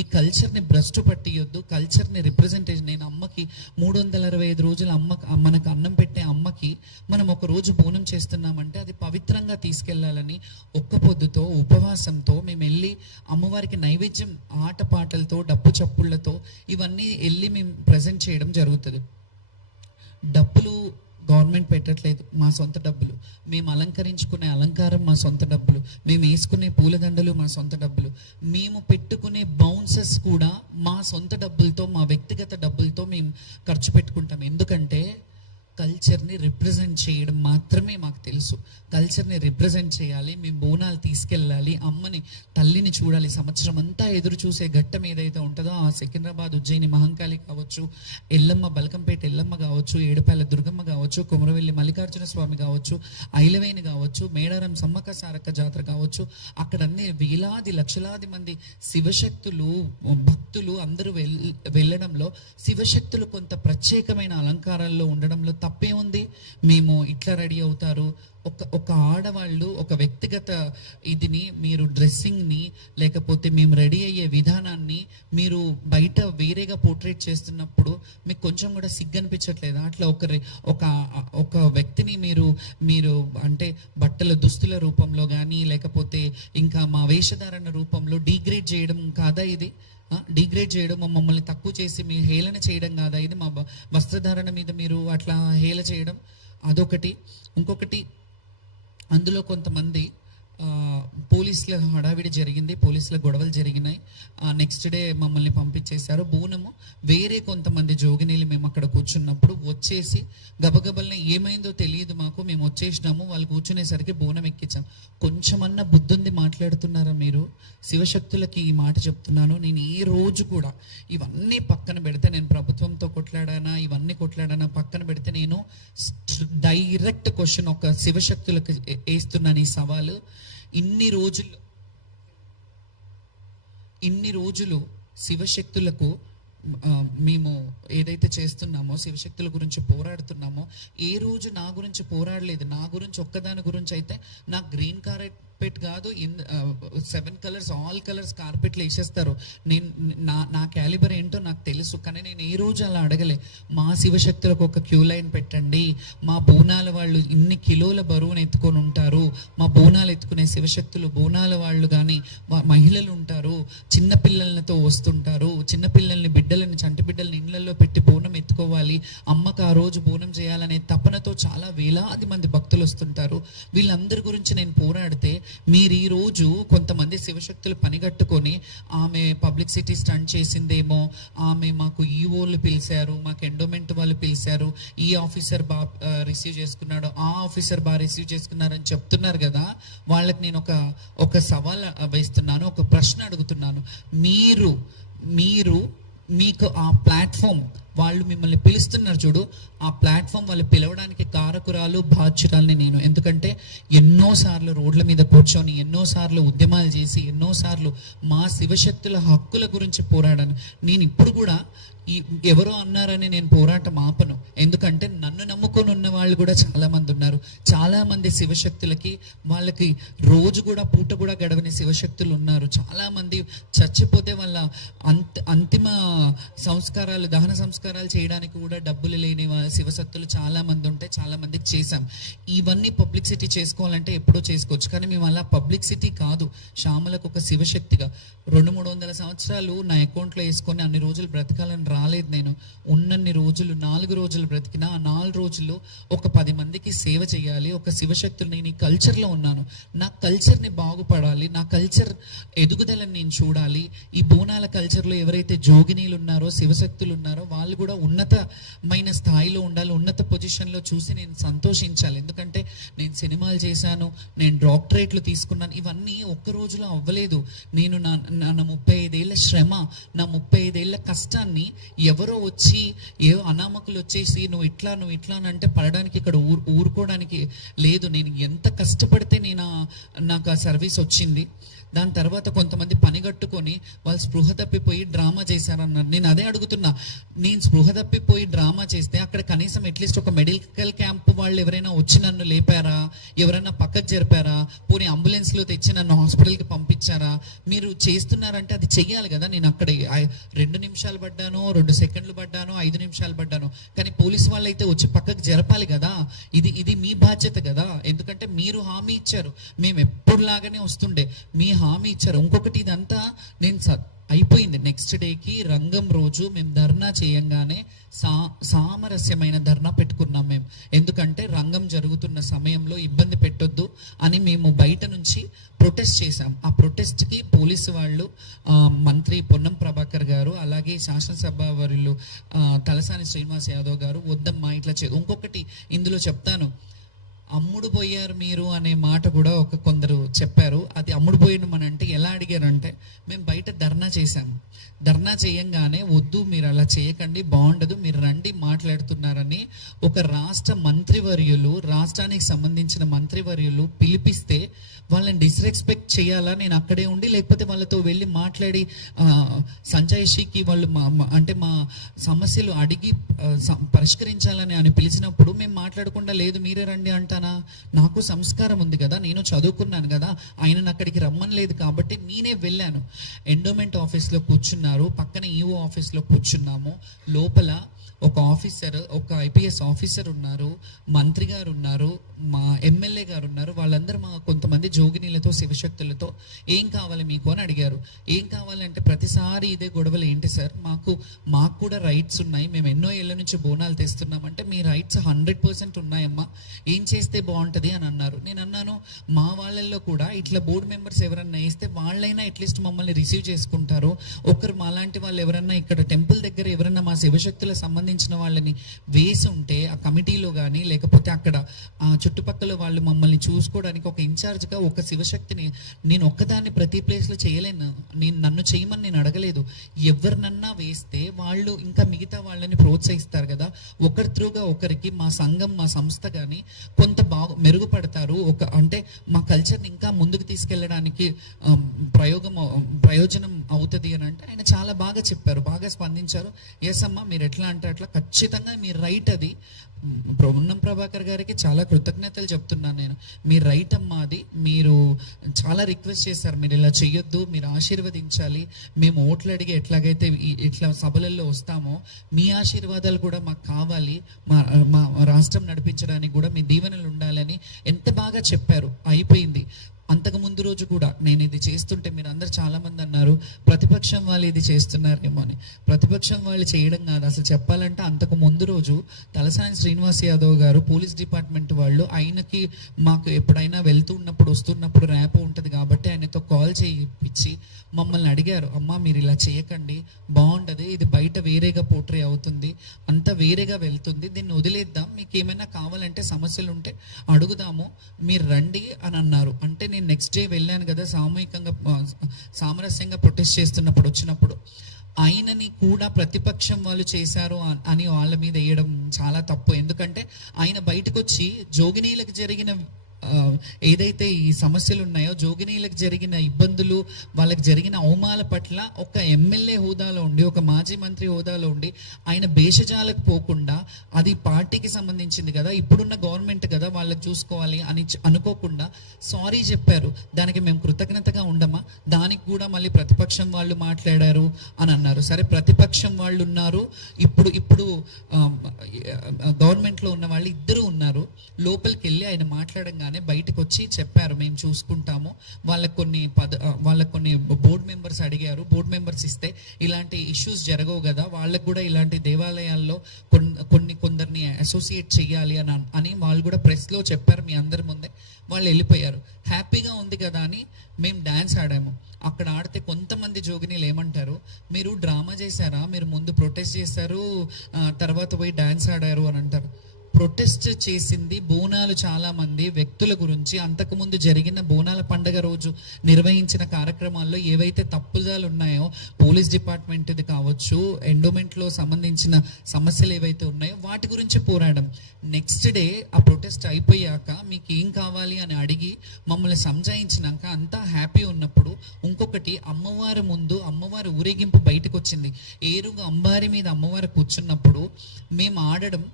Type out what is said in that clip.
ఈ కల్చర్ని భ్రష్టు పట్టియొద్దు. కల్చర్ని రిప్రజెంటేషన్, నేను అమ్మకి 365 రోజులు మనకు అన్నం పెట్టే అమ్మకి మనం ఒక రోజు బోనం చేస్తున్నామంటే అది పవిత్రంగా తీసుకెళ్లాలని ఒక్క పొద్దుతో ఉపవాసంతో మేము వెళ్ళి అమ్మవారికి నైవేద్యం ఆటపాటలతో డప్పు చప్పుళ్లతో ఇవన్నీ వెళ్ళి మేము ప్రజెంట్ చేయడం జరుగుతుంది. డబ్బులు గవర్నమెంట్ పెట్టట్లేదు, మా సొంత డబ్బులు. మేము అలంకరించుకునే అలంకారం మా సొంత డబ్బులు, మేము వేసుకునే పూలదండలు మా సొంత డబ్బులు, మేము పెట్టుకునే బౌన్సెస్ కూడా మా సొంత డబ్బులతో, మా వ్యక్తిగత డబ్బులతో మేము ఖర్చు పెట్టుకుంటాం. ఎందుకంటే కల్చర్ని రిప్రజెంట్ చేయడం మాత్రమే మాకు తెలుసు. కల్చర్ని రిప్రజెంట్ చేయాలి, మేము బోనాలు తీసుకెళ్ళాలి, అమ్మని తల్లిని చూడాలి. సంవత్సరం అంతా ఎదురు చూసే ఘట్టం ఏదైతే ఉంటుందో ఆ సికింద్రాబాద్ ఉజ్జయిని మహంకాళి కావచ్చు, ఎల్లమ్మ బల్కంపేట ఎల్లమ్మ కావచ్చు, ఏడుపాయల దుర్గమ్మ కావచ్చు, కుమరవెల్లి మల్లికార్జున స్వామి కావచ్చు, ఐలవేణి కావచ్చు, మేడారం సమ్మక్క సారక్క జాతర కావచ్చు, అక్కడ అన్ని వేలాది లక్షలాది మంది శివశక్తులు భక్తులు అందరూ వెళ్ళడంలో శివశక్తులు కొంత ప్రత్యేకమైన అలంకారాల్లో ఉండడంలో తప్పే ఉంది. మేము ఇట్లా రెడీ అవుతారు, ఒక ఆడవాళ్ళు ఒక వ్యక్తిగత ఇదిని మీరు డ్రెస్సింగ్ని లేకపోతే మేము రెడీ అయ్యే విధానాన్ని మీరు బయట వేరేగా పోర్ట్రేట్ చేస్తున్నప్పుడు మీకు కొంచెం కూడా సిగ్గు అనిపించట్లేదా? అట్లా ఒక వ్యక్తిని మీరు అంటే బట్టల దుస్తుల రూపంలో కానీ లేకపోతే ఇంకా మా వేషధారణ రూపంలో డీగ్రేడ్ చేయడం కాదా ఇది? డిగ్రేడ్ చేయడం, మమ్మల్ని తక్కువ చేసి మీ హేళన చేయడం కాదా ఇది? మా వస్త్రధారణ మీద మీరు అట్లా హేళ చేయడం అదొకటి. ఇంకొకటి, అందులో కొంతమంది పోలీసుల హడావిడి జరిగింది, పోలీసుల గొడవలు జరిగినాయి. నెక్స్ట్ డే మమ్మల్ని పంపించేశారు. బోనము వేరే కొంతమంది జోగినీళ్ళు మేము అక్కడ కూర్చున్నప్పుడు వచ్చేసి గబగబల్ని ఏమైందో తెలియదు మాకు, మేము వచ్చేసినాము, వాళ్ళు కూర్చునేసరికి బోనం ఎక్కించాం. కొంచెమన్నా బుద్ధుంది మాట్లాడుతున్నారా మీరు? శివశక్తులకి ఈ మాట చెప్తున్నాను. నేను ఏ రోజు కూడా ఇవన్నీ పక్కన పెడితే, నేను ప్రభుత్వంతో కొట్లాడానా ఇవన్నీ కొట్లాడానా పక్కన పెడితే, నేను డైరెక్ట్ క్వశ్చన్ ఒక శివశక్తులకు వేస్తున్నాను ఈ సవాలు. ఇన్ని రోజులు శివశక్తులకు మేము ఏదైతే చేస్తున్నామో, శివశక్తుల గురించి పోరాడుతున్నామో, ఏ రోజు నా గురించి పోరాడలేదు. నా గురించి ఒక్కదాని గురించి అయితే నాకు గ్రీన్ కార్పెట్ కాదు, 7 కలర్స్ ఆల్ కలర్స్ కార్పెట్లు వేసేస్తారు. నేను నా క్యాలిబర్ ఏంటో నాకు తెలుసు. కానీ నేను ఏ రోజు అలా అడగలే, మా శివశక్తులకు ఒక క్యూ లైన్ పెట్టండి, మా బోనాల వాళ్ళు ఇన్ని కిలోల బరువును ఎత్తుకొని ఉంటారు, మా బోనాలు ఎత్తుకునే శివశక్తులు బోనాల వాళ్ళు కానీ మహిళలు ఉంటారు, చిన్నపిల్లలతో వస్తుంటారు, చిన్నపిల్లల్ని బిడ్డలని చంటి బిడ్డలని ఇళ్లలో పెట్టి బోనం ఎత్తుకోవాలి, అమ్మకు ఆ రోజు బోనం చేయాలనే తపనతో చాలా వేలాది మంది భక్తులు వస్తుంటారు. వీళ్ళందరి గురించి నేను పోరాడితే మీరు ఈ రోజు కొంతమంది శివశక్తులు పనిగట్టుకొని ఆమె పబ్లిసిటీ స్టంట్ చేసిందేమో, ఆమె మాకు ఈఓలు పిలిచారు, మాకు ఎండోమెంట్ వాళ్ళు పిలిచారు, ఈ ఆఫీసర్ రిసీవ్ చేసుకున్నాడు, ఆ ఆఫీసర్ రిసీవ్ చేసుకున్నారని చెప్తున్నారు కదా. వాళ్ళకి నేను ఒక సవాల్ వేస్తున్నాను, ఒక ప్రశ్న అడుగుతున్నాను. మీకు ఆ ప్లాట్ఫామ్ వాళ్ళు మిమ్మల్ని పిలుస్తున్నారు చూడు, ఆ ప్లాట్ఫామ్ వాళ్ళు పిలవడానికి కారకురాలు బాధ్యురాలని నేను. ఎందుకంటే ఎన్నోసార్లు రోడ్ల మీద కూర్చొని, ఎన్నోసార్లు ఉద్యమాలు చేసి, ఎన్నోసార్లు మా శివశక్తుల హక్కుల గురించి పోరాడాను. నేను ఇప్పుడు కూడా ఎవరో అన్నారని నేను పోరాటం ఆపను. ఎందుకంటే నన్ను నమ్ముకొని ఉన్న వాళ్ళు కూడా చాలా మంది ఉన్నారు. చాలా మంది శివశక్తులకి వాళ్ళకి రోజు కూడా పూట కూడా గడవని శివశక్తులు ఉన్నారు. చాలా మంది చచ్చిపోతే వాళ్ళ అంతిమ సంస్కారాలు, దహన సంస్కారాలు చేయడానికి కూడా డబ్బులు లేని శివశక్తులు చాలా మంది ఉంటే చాలా మందికి చేశాం. ఇవన్నీ పబ్లిసిటీ చేసుకోవాలంటే ఎప్పుడో చేసుకోవచ్చు, కానీ మేము అలా పబ్లిసిటీ కాదు. శ్యామలకు ఒక శివశక్తిగా 200-300 సంవత్సరాలు నా అకౌంట్లో వేసుకొని అన్ని రోజులు బ్రతకాలని రాలేదు. నేను ఉన్నన్ని రోజులు 4 రోజులు బ్రతికినా ఆ 4 రోజుల్లో ఒక 10 మందికి సేవ చేయాలి. ఒక శివశక్తులు, నేను ఈ కల్చర్లో ఉన్నాను, నా కల్చర్ని బాగుపడాలి, నా కల్చర్ ఎదుగుదలని నేను చూడాలి. ఈ బోనాల కల్చర్లో ఎవరైతే జోగినీలు ఉన్నారో, శివశక్తులు ఉన్నారో వాళ్ళు కూడా ఉన్నతమైన స్థాయిలో ఉండాలి, ఉన్నత పొజిషన్లో చూసి నేను సంతోషించాలి. ఎందుకంటే నేను సినిమాలు చేశాను, నేను డాక్టరేట్లు తీసుకున్నాను, ఇవన్నీ ఒక్క రోజులో అవ్వలేదు. నేను నా 35 ఏళ్ళ శ్రమ, నా 35 ఏళ్ళ కష్టాన్ని ఎవరో వచ్చి అనామకులు వచ్చేసి నువ్వు ఇట్లా అని అంటే పడడానికి ఇక్కడ ఊరుకోవడానికి లేదు. నేను ఎంత కష్టపడితే నాకు ఆ సర్వీస్ వచ్చింది. దాని తర్వాత కొంతమంది పనిగట్టుకొని వాళ్ళు స్పృహ తప్పిపోయి డ్రామా చేశారన్నారు. నేను అదే అడుగుతున్నా, నేను స్పృహ తప్పిపోయి డ్రామా చేస్తే అక్కడ కనీసం అట్లీస్ట్ ఒక మెడికల్ క్యాంప్ వాళ్ళు ఎవరైనా వచ్చి నన్ను లేపారా, ఎవరైనా పక్కకు జరిపారా, పోనీ అంబులెన్స్లో తెచ్చి నన్ను హాస్పిటల్కి పంపించారా? మీరు చేస్తున్నారంటే అది చెయ్యాలి కదా. నేను అక్కడ 2 నిమిషాలు పడ్డాను, 2 సెకండ్లు పడ్డాను, 5 నిమిషాలు పడ్డాను, కానీ పోలీసు వాళ్ళు అయితే వచ్చి పక్కకు జరపాలి కదా. ఇది మీ బాధ్యత కదా. ఎందుకంటే మీరు హామీ ఇచ్చారు, మేము ఎప్పుడులాగానే వస్తుండే, మీ హామీ ఇచ్చారు. ఇంకొకటి ఇదంతా నేను అయిపోయింది. నెక్స్ట్ డేకి రంగం రోజు మేము ధర్నా చేయంగానే సామరస్యమైన ధర్నా పెట్టుకున్నాం మేము. ఎందుకంటే రంగం జరుగుతున్న సమయంలో ఇబ్బంది పెట్టొద్దు అని మేము బయట నుంచి ప్రొటెస్ట్ చేశాం. ఆ ప్రొటెస్ట్కి పోలీసు వాళ్ళు, మంత్రి పొన్నం ప్రభాకర్ గారు, అలాగే శాసనసభ వర్యులు తలసాని శ్రీనివాస్ యాదవ్ గారు, వద్దమ్మా ఇట్లా ఇంకొకటి ఇందులో చెప్తాను, అమ్ముడు పోయారు మీరు అనే మాట కూడా కొందరు చెప్పారు. అది అమ్ముడు పోయిన మన అంటే ఎలా అడిగారంటే, మేము బయట ధర్నా చేశాము, ధర్నా చేయంగానే వద్దు మీరు అలా చేయకండి, బాగుండదు, మీరు రండి మాట్లాడుతున్నారని ఒక రాష్ట్ర మంత్రివర్యులు, రాష్ట్రానికి సంబంధించిన మంత్రివర్యులు పిలిపిస్తే వాళ్ళని డిస్రెస్పెక్ట్ చేయాలా నేను అక్కడే ఉండి, లేకపోతే వాళ్ళతో వెళ్ళి మాట్లాడి సంజయ్షికి వాళ్ళు అంటే మా సమస్యలు అడిగి పరిష్కరించాలని అని పిలిచినప్పుడు మేము మాట్లాడకుండా లేదు మీరే రండి అంటానా? నాకు సంస్కారం ఉంది కదా, నేను చదువుకున్నాను కదా, ఆయనను అక్కడికి రమ్మని లేదు కాబట్టి నేనే వెళ్ళాను. ఎండోమెంట్ ఆఫీస్లో కూర్చున్నారు, పక్కన ఈఓ ఆఫీస్లో కూర్చున్నాము. లోపల ఒక ఆఫీసర్, ఒక ఐపీఎస్ ఆఫీసర్ ఉన్నారు, మంత్రి గారు ఉన్నారు, మా ఎమ్మెల్యే గారు ఉన్నారు. వాళ్ళందరూ మా కొంతమంది జోగినీలతో శివశక్తులతో ఏం కావాలి మీకు అని అడిగారు. ఏం కావాలంటే ప్రతిసారి ఇదే గొడవలు ఏంటి సార్, మాకు కూడా రైట్స్ ఉన్నాయి, మేము ఎన్నో ఏళ్ళ నుంచి బోనాలు తెస్తున్నామంటే మీ రైట్స్ 100% ఉన్నాయమ్మా, ఏం చేస్తే బాగుంటుంది అని అన్నారు. నేను అన్నాను, మా వాళ్ళల్లో కూడా ఇట్లా బోర్డు మెంబర్స్ ఎవరన్నా వేస్తే వాళ్ళైనా అట్లీస్ట్ మమ్మల్ని రిసీవ్ చేసుకుంటారు. ఒకరు మాలాంటి వాళ్ళు ఎవరన్నా ఇక్కడ టెంపుల్ దగ్గర ఎవరన్నా మా శివశక్తుల సంబంధించిన వాళ్ళని వేసి ఉంటే ఆ కమిటీలో కానీ, లేకపోతే అక్కడ చుట్టుపక్కల వాళ్ళు మమ్మల్ని చూసుకోవడానికి ఒక ఇన్ఛార్జ్గా ఒక శివశక్తిని నేను ఒక్కదాన్ని ప్రతి ప్లేస్లో చేయలేను. నన్ను చేయమని నేను అడగలేదు. ఎవరినన్నా వేస్తే వాళ్ళు ఇంకా మిగతా వాళ్ళని ప్రోత్సహిస్తారు కదా, ఒకరి త్రూగా ఒకరికి మా సంఘం, మా సంస్థ కానీ కొంత మెరుగుపడతారు. అంటే మా కల్చర్ని ఇంకా ముందుకు తీసుకెళ్ళడానికి ప్రయోజనం అవుతుంది అని అంటే ఆయన చాలా బాగా చెప్పారు, బాగా స్పందించారు. ఎస్ అమ్మా మీరు ఎట్లా అంటే అట్లా, ఖచ్చితంగా మీ రైట్ అది. పొన్నం ప్రభాకర్ గారికి చాలా కృతజ్ఞతలు చెప్తున్నాను నేను. మీ రైట్ అమ్మా అది. మీరు చాలా రిక్వెస్ట్ చేశారు, మీరు ఇలా చెయ్యొద్దు, మీరు ఆశీర్వదించాలి, మేము ఓట్లు అడిగి ఎట్లాగైతే ఇట్లా సభలలో వస్తామో మీ ఆశీర్వాదాలు కూడా మాకు కావాలి, మా రాష్ట్రం నడిపించడానికి కూడా మీ దీవెనలు ఉండాలని ఎంత బాగా చెప్పారు. అయిపోయింది. అంతకు ముందు రోజు కూడా నేను ఇది చేస్తుంటే మీరు అందరు చాలా మంది అన్నారు ప్రతిపక్షం వాళ్ళు ఇది చేస్తున్నారేమో అని. ప్రతిపక్షం వాళ్ళు చేయడం కాదు, అసలు చెప్పాలంటే అంతకు ముందు రోజు తలసాని శ్రీనివాస్ యాదవ్ గారు, పోలీస్ డిపార్ట్మెంట్ వాళ్ళు ఆయనకి మాకు ఎప్పుడైనా వెళ్తున్నప్పుడు వస్తున్నప్పుడు ర్యాప్ ఉంటుంది కాబట్టి ఆయనతో కాల్ చేయించి మమ్మల్ని అడిగారు, అమ్మా మీరు ఇలా చేయకండి, బాగుండదు, ఇది బయట వేరేగా పోట్రే అవుతుంది, అంతా వేరేగా వెళ్తుంది, దీన్ని వదిలేద్దాం, మీకు ఏమైనా కావాలంటే సమస్యలు ఉంటే అడుగుదాము, మీరు రండి అని అన్నారు. అంటే నేను నెక్స్ట్ డే వెళ్ళాను కదా, సామరస్యంగా ప్రొటెస్ట్ చేస్తున్నప్పుడు వచ్చినప్పుడు ఆయనని కూడా ప్రతిపక్షం వాళ్ళు చేశారు అని వాళ్ళ మీద వేయడం చాలా తప్పు. ఎందుకంటే ఆయన బయటకు వచ్చి జోగినీలకు జరిగిన ఏదైతే ఈ సమస్యలు ఉన్నాయో, జోగినీలకు జరిగిన ఇబ్బందులు, వాళ్ళకి జరిగిన అవమానాల పట్ల ఒక ఎమ్మెల్యే హోదాలో ఉండి, ఒక మాజీ మంత్రి హోదాలో ఉండి ఆయన భేషజాలకు పోకుండా, అది పార్టీకి సంబంధించింది కదా, ఇప్పుడున్న గవర్నమెంట్ కదా వాళ్ళకి చూసుకోవాలి అని అనుకోకుండా సారీ చెప్పారు. దానికి మేము కృతజ్ఞతగా ఉండమా? దానికి కూడా మళ్ళీ ప్రతిపక్షం వాళ్ళు మాట్లాడారు అని అన్నారు. సరే ప్రతిపక్షం వాళ్ళు ఉన్నారు, ఇప్పుడు గవర్నమెంట్లో ఉన్న వాళ్ళు ఇద్దరు ఉన్నారు. లోపలికి వెళ్ళి ఆయన మాట్లాడంగానే బయటకు వచ్చి చెప్పారు, మేము చూసుకుంటాము, వాళ్ళకి కొన్ని బోర్డు మెంబర్స్ అడిగారు, బోర్డు మెంబర్స్ ఇస్తే ఇలాంటి ఇష్యూస్ జరగవు కదా, వాళ్ళకు కూడా ఇలాంటి దేవాలయాల్లో కొందరిని అసోసియేట్ చెయ్యాలి అని వాళ్ళు కూడా ప్రెస్లో చెప్పారు మీ అందరి ముందే. వాళ్ళు వెళ్ళిపోయారు. హ్యాపీగా ఉంది కదా అని మేము డ్యాన్స్ ఆడాము. అక్కడ ఆడితే కొంతమంది జోగినీలు ఏమంటారు, మీరు డ్రామా చేశారా, మీరు ముందు ప్రొటెస్ట్ చేశారు తర్వాత పోయి డ్యాన్స్ ఆడారు అని అంటారు. ప్రొటెస్ట్ చేసింది బోనాలు చాలా మంది వ్యక్తుల గురించి. అంతకుముందు జరిగిన బోనాల పండగ రోజు నిర్వహించిన కార్యక్రమాల్లో ఏవైతే తప్పుదాలు ఉన్నాయో, పోలీస్ డిపార్ట్మెంట్ది కావచ్చు, ఎండోమెంట్లో సంబంధించిన సమస్యలు ఏవైతే ఉన్నాయో వాటి గురించి పోరాడం. నెక్స్ట్ డే ఆ ప్రొటెస్ట్ అయిపోయాక మీకు ఏం కావాలి అని అడిగి మమ్మల్ని సంజాయించినాక అంతా హ్యాపీ ఉన్నప్పుడు ఇంకొకటి, అమ్మవారి ముందు అమ్మవారి ఊరేగింపు బయటకు వచ్చింది. ఏరుగా అంబారి మీద అమ్మవారు కూర్చున్నప్పుడు మేము ఆడడం